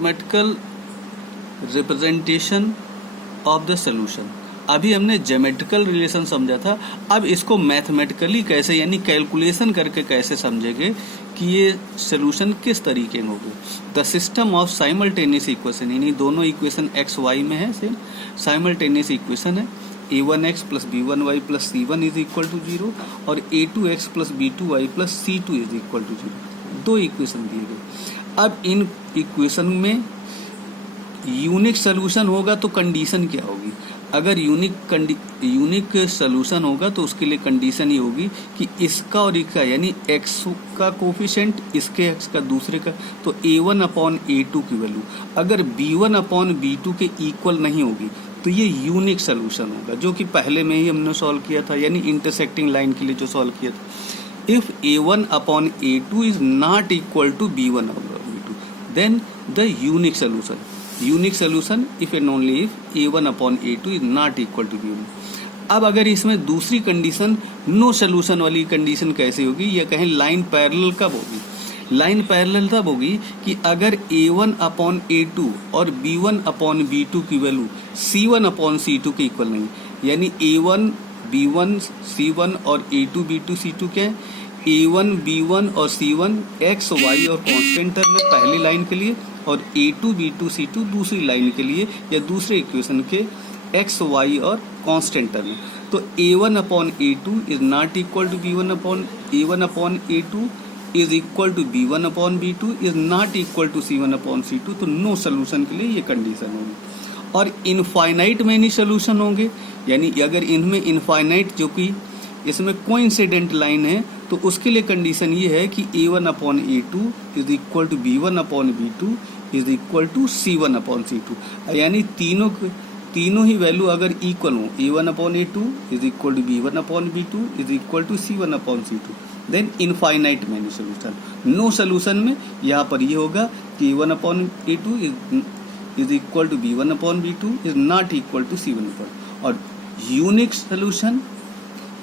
Mathematical representation of the solution. अभी हमने geometrical relation समझा था, अब इसको मैथमेटिकली कैसे यानी कैलकुलेशन करके कैसे समझेंगे कि ये सॉल्यूशन किस तरीके में होगी। The system of simultaneous equation, यानी दोनों इक्वेशन एक्स वाई में है, सेम साइमल्टेनियस इक्वेशन है। a1x plus b1y plus c1 is equal to 0 और a2x plus b2y plus c2 is equal to 0। दो इक्वेशन दिए गए। अब इन इक्वेशन में यूनिक सोल्यूशन होगा तो कंडीशन क्या होगी। अगर यूनिक सोल्यूशन होगा तो उसके लिए कंडीशन ये होगी कि इसका और इसका यानी x का कोफिशिएंट इसके x का दूसरे का, तो a1 अपॉन a2 की वैल्यू अगर b1 अपॉन b2 के इक्वल नहीं होगी तो ये यूनिक सोल्यूशन होगा, जो कि पहले में ही हमने सॉल्व किया था, यानी इंटरसेक्टिंग लाइन के लिए जो सॉल्व किया था। If a1 upon a2 is not equal to b1 upon b2 then the unique solution. Unique solution if and only if a1 upon a2 is not equal to b1। अब अगर इसमें दूसरी condition no solution वाली condition कैसे होगी, या कहें line parallel कब होगी। लाइन पैरेलल तब होगी कि अगर a1 अपॉन a2 और b1 अपॉन b2 की वैल्यू c1 अपॉन c2 के इक्वल नहीं, यानी a1 b1 c1 और a2 b2 c2 क्या है, a1 b1 और c1 x y और कांस्टेंट टर्म में पहली लाइन के लिए और a2 b2 c2 दूसरी लाइन के लिए या दूसरे इक्वेशन के x y और कांस्टेंट टर्म में। तो a1 upon a2 is not equal to b1 upon a1 upon a2 is equal to b1 upon b2 is not equal to c1 upon c2। तो no solution के लिए ये condition होगी। और infinite many solution होंगे, यानी अगर इनमें इनफाइनाइट जो कि इसमें कोइंसिडेंट लाइन है तो उसके लिए कंडीशन ये है कि a1 upon a2 is equal to b1 upon b2 is equal to c1 upon c2, यानी तीनों ही वैल्यू अगर इक्वल हो, a1 upon a2 is equal to b1 upon b2 is equal to c1 upon c2, then infinite many solution. No solution में यहाँ पर ये होगा कि a1 upon a2 is equal to b1 upon b2 is not equal to c1 upon, और unique solution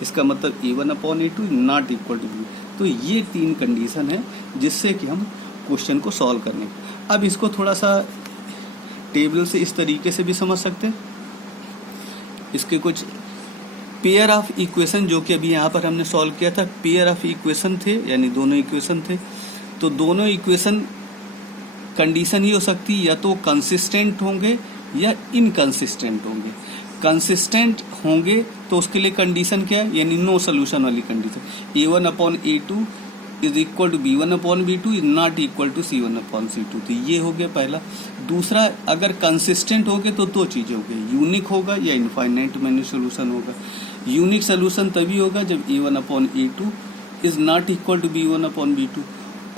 इसका मतलब a1 upon a2 is not equal to b। तो ये तीन कंडीशन है जिससे कि हम क्वेश्चन को सॉल्व करने। अब इसको थोड़ा सा टेबल से इस तरीके से भी समझ सकते हैं। इसके कुछ पेयर ऑफ इक्वेशन जो कि अभी यहाँ पर हमने सॉल्व किया था, पेयर ऑफ इक्वेशन थे, यानी दोनों इक्वेशन थे। तो दोनों इक्वेशन कंडीशन ही हो सकती है या तो कंसिस्टेंट होंगे या इनकंसिस्टेंट होंगे। कंसिस्टेंट होंगे तो उसके लिए कंडीशन क्या है, यानी नो सोल्यूशन वाली condition a1 upon a2 is equal to b1 upon b2 is not equal to c1 upon c2। तो ये हो गया पहला। दूसरा, अगर कंसिस्टेंट हो गए तो दो चीजें हो गई, यूनिक होगा या इनफाइनाइट मैनी सोल्यूशन होगा। यूनिक सोल्यूशन तभी होगा जब a1 upon a2 is not equal to b1 upon b2,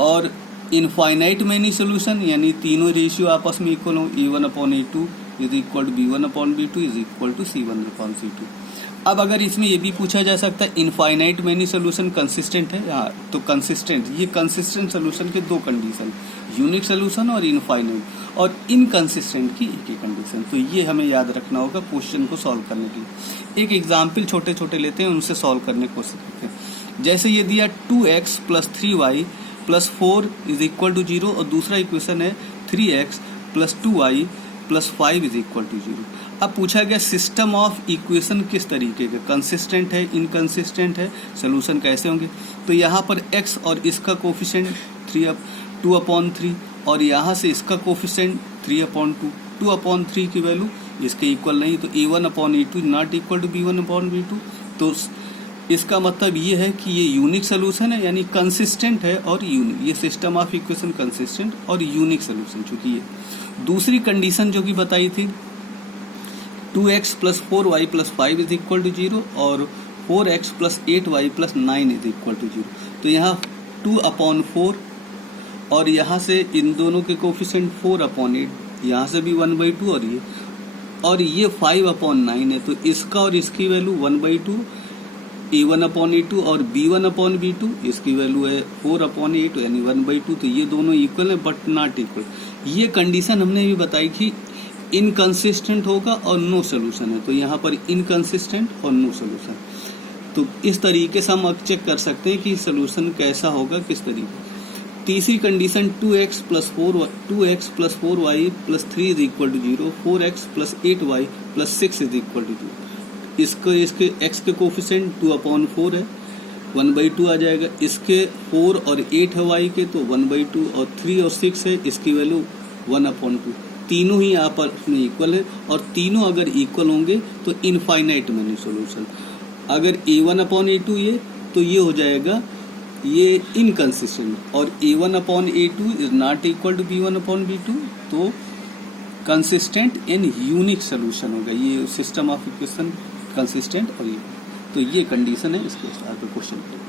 और इनफाइनाइट मैनी सोल्यूशन यानी तीनों रेशियो आपस में इक्वल हो, a1 upon a2 is equal to b1 upon b2 is equal to c1 upon c2। अब अगर इसमें ये भी पूछा जा सकता है इनफाइनाइट मैनी सोल्यूशन कंसिस्टेंट है, हाँ, तो कंसिस्टेंट, ये कंसिस्टेंट सोल्यूशन के दो कंडीशन, यूनिक सोल्यूशन और इनफाइनाइट, और इनकंसिस्टेंट की एक ही कंडीशन। तो ये हमें याद रखना होगा क्वेश्चन को सॉल्व करने के लिए। एक एग्जाम्पल छोटे छोटे लेते हैं, उनसे सॉल्व करने की कोशिश करते हैं। जैसे ये दिया 2x plus 3y plus 4 is equal to 0, और दूसरा इक्वेशन है 3x plus 2y plus 5 is equal to 0। अब पूछा गया सिस्टम ऑफ इक्वेशन किस तरीके का, कंसिस्टेंट है, इनकंसिस्टेंट है, सोल्यूशन कैसे होंगे। तो यहाँ पर x और इसका कोफिशिएंट 2 अपॉन 3 और यहाँ से इसका कोफिशिएंट 3 अपॉन 2, 2 अपॉन 3 की वैल्यू इसके इक्वल नहीं, तो a1 upon a2 not equal to b1 upon b2। तो इसका मतलब ये है कि ये यूनिक सोल्यूशन है, यानी कंसिस्टेंट है और यूनिक, ये सिस्टम ऑफ इक्वेशन कंसिस्टेंट और यूनिक सोल्यूशन। चूंकि ये दूसरी कंडीशन जो कि बताई थी 2x plus 4y plus 5 is equal to 0 और 4x plus 8y plus 9 is equal to 0। तो यहाँ 2 अपॉन 4 और यहाँ से इन दोनों के कोफिशिएंट 4 अपॉन 8, यहाँ से भी 1/2 और ये 5 अपॉन 9 है। तो इसका और इसकी वैल्यू 1/2 a1 अपॉन a2 और b1 अपॉन b2, इसकी वैल्यू है 4 अपॉन 8 यानी 1/2। तो ये दोनों इक्वल है बट नॉट इक्वल। ये कंडीशन हमने भी बताई कि इनकंसिस्टेंट होगा और नो सोल्यूशन है, तो यहाँ पर इनकंसिस्टेंट और नो सोल्यूशन। तो इस तरीके से हम अब चेक कर सकते हैं कि सोल्यूशन कैसा होगा, किस तरीके। तीसरी condition 2x plus 4y plus 3 is equal to 0, 4x plus 8y plus 6 is equal to 0। इसके x के कोफिशिएंट 2/4 है, 1/2 आ जाएगा। इसके 4 और 8 है y के, तो 1/2, और 3 और 6 है, इसकी वैल्यू 1/2। तीनों ही आपस में इक्वल है, और तीनों अगर इक्वल होंगे तो इनफाइनाइट मैनी सोल्यूशन। अगर a1/a2 ये, तो ये हो जाएगा ये इनकंसिस्टेंट, और a1/a2 is not equal to b1/b2, तो कंसिस्टेंट एंड यूनिक सोल्यूशन होगा। ये सिस्टम ऑफ इक्वेशन कंसिस्टेंट और ये, तो ये कंडीशन है इसके क्वेश्चन पे।